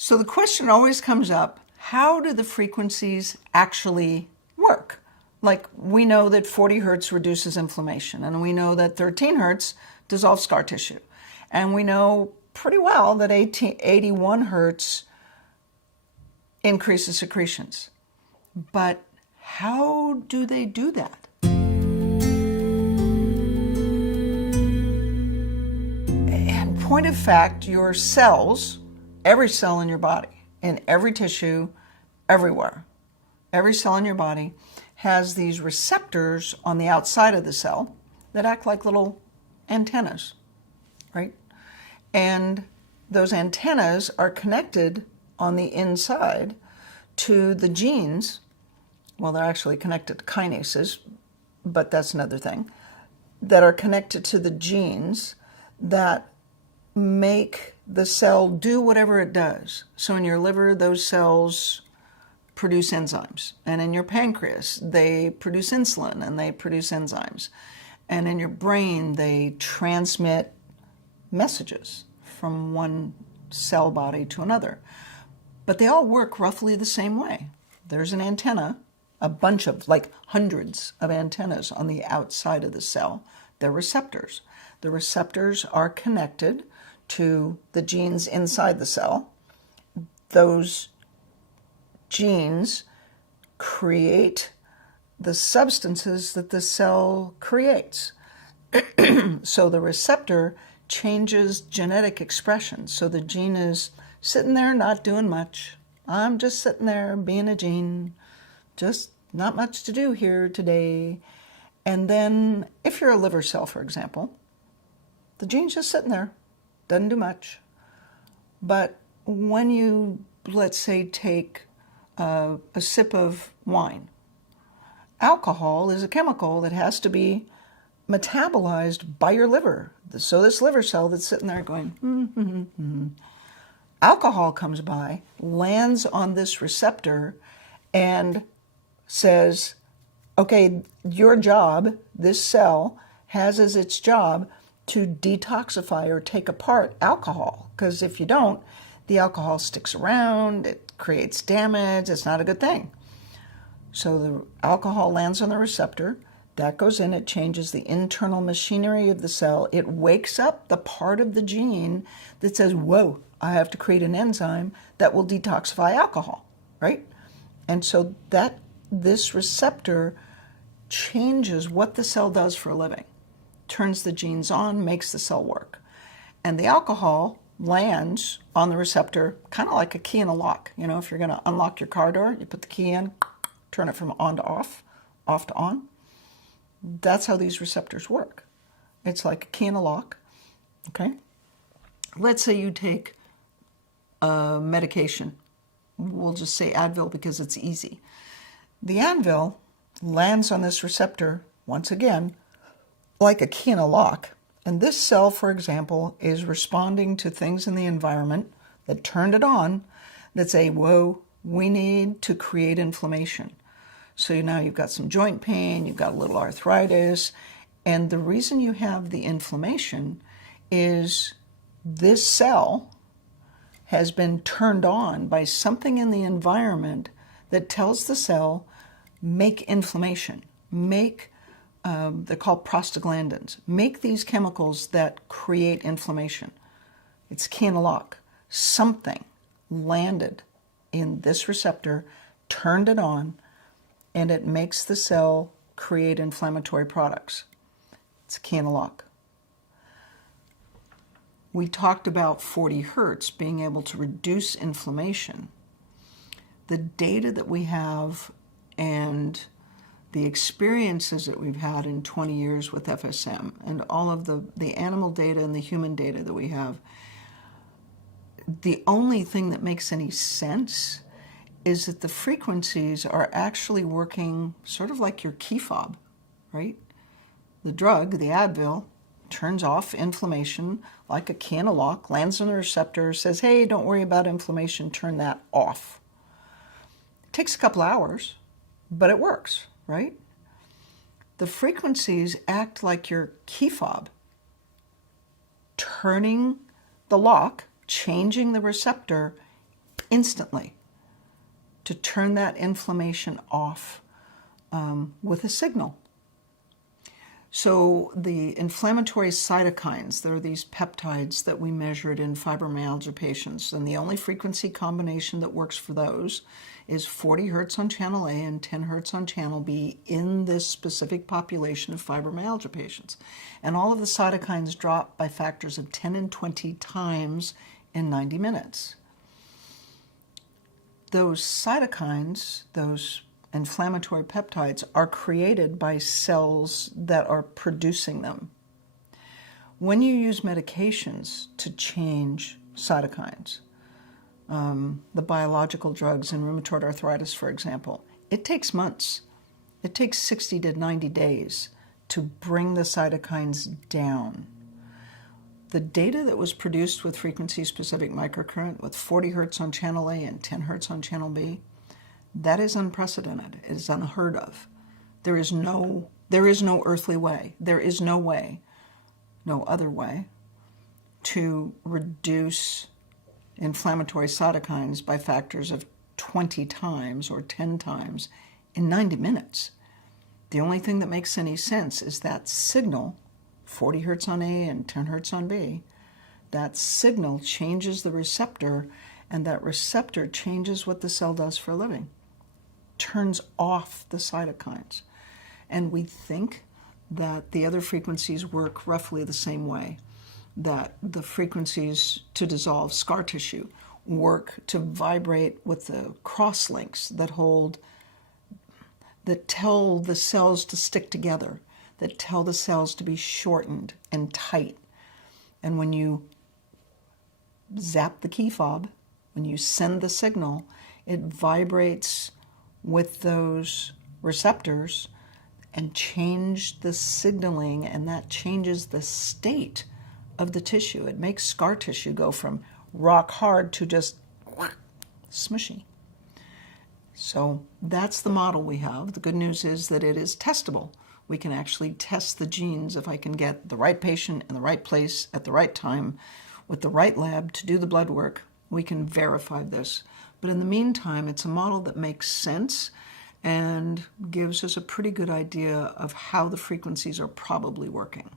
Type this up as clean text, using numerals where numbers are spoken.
So the question always comes up, how do the frequencies actually work? Like, we know that 40 hertz reduces inflammation, and we know that 13 hertz dissolves scar tissue. And we know pretty well that 81 hertz increases secretions. But how do they do that? In point of fact, your cells, every cell in your body, in every tissue, everywhere, every cell in your body has these receptors on the outside of the cell that act like little antennas, right? And those antennas are connected on the inside to the genes. Well, they're actually connected to kinases, but that's another thing, that are connected to the genes that make the cell do whatever it does. So in your liver, those cells produce enzymes. And in your pancreas, they produce insulin and they produce enzymes. And in your brain, they transmit messages from one cell body to another. But they all work roughly the same way. There's an antenna, a bunch of, like hundreds of antennas on the outside of the cell. They're receptors. The receptors are connected to the genes inside the cell. Those genes create the substances that the cell creates. So the receptor changes genetic expression. So the gene is sitting there not doing much. I'm just sitting there being a gene, just not much to do here today. And then if you're a liver cell, for example, the gene's just sitting there, doesn't do much. But when you, let's say, take a sip of wine, alcohol is a chemical that has to be metabolized by your liver. So this liver cell that's sitting there going, alcohol comes by, lands on this receptor, and says, okay, your job, this cell, has as its job to detoxify or take apart alcohol. Because if you don't, the alcohol sticks around, it creates damage, it's not a good thing. So the alcohol lands on the receptor, that goes in, it changes the internal machinery of the cell, it wakes up the part of the gene that says, whoa, I have to create an enzyme that will detoxify alcohol, right? And so this receptor changes what the cell does for a living, turns the genes on, makes the cell work. And the alcohol lands on the receptor kind of like a key in a lock. You know, if you're going to unlock your car door, you put the key in, turn it from on to off, off to on. That's how these receptors work. It's like a key in a lock, okay? Let's say you take a medication. We'll just say Advil because it's easy. The Advil lands on this receptor, once again, like a key in a lock. And this cell, for example, is responding to things in the environment that turned it on that say, whoa, we need to create inflammation. So now you've got some joint pain, you've got a little arthritis, and the reason you have the inflammation is this cell has been turned on by something in the environment that tells the cell, make inflammation, make, they're called prostaglandins, make these chemicals that create inflammation. It's key in a lock. Something landed in this receptor, turned it on, and it makes the cell create inflammatory products. It's a key in a lock. We talked about 40 hertz being able to reduce inflammation. The data that we have and the experiences that we've had in 20 years with FSM and all of the animal data and the human data that we have, the only thing that makes any sense is that the frequencies are actually working sort of like your key fob, right? The drug, the Advil, turns off inflammation like a key in a lock, lands on the receptor, says, hey, don't worry about inflammation, turn that off. It takes a couple hours, but it works, right? The frequencies act like your key fob, turning the lock, changing the receptor instantly to turn that inflammation off with a signal. So the inflammatory cytokines, there are these peptides that we measured in fibromyalgia patients, and the only frequency combination that works for those is 40 hertz on channel A and 10 hertz on channel B in this specific population of fibromyalgia patients. And all of the cytokines drop by factors of 10 and 20 times in 90 minutes. Those cytokines, those inflammatory peptides, are created by cells that are producing them. When you use medications to change cytokines, the biological drugs in rheumatoid arthritis, for example, it takes months. It takes 60 to 90 days to bring the cytokines down. The data that was produced with frequency-specific microcurrent with 40 hertz on channel A and 10 hertz on channel B, that is unprecedented. It is unheard of. There is no earthly way. There is no way, no other way, to reduce inflammatory cytokines by factors of 20 times or 10 times in 90 minutes. The only thing that makes any sense is that signal, 40 hertz on A and 10 hertz on B, that signal changes the receptor, and that receptor changes what the cell does for a living. Turns off the cytokines. And we think that the other frequencies work roughly the same way, that the frequencies to dissolve scar tissue work to vibrate with the crosslinks that tell the cells to stick together, that tell the cells to be shortened and tight. And when you zap the key fob, when you send the signal, it vibrates with those receptors and change the signaling, and that changes the state of the tissue. It makes scar tissue go from rock hard to just smushy. So that's the model we have. The good news is that it is testable. We can actually test the genes. If I can get the right patient in the right place at the right time with the right lab to do the blood work, we can verify this. But in the meantime, it's a model that makes sense and gives us a pretty good idea of how the frequencies are probably working.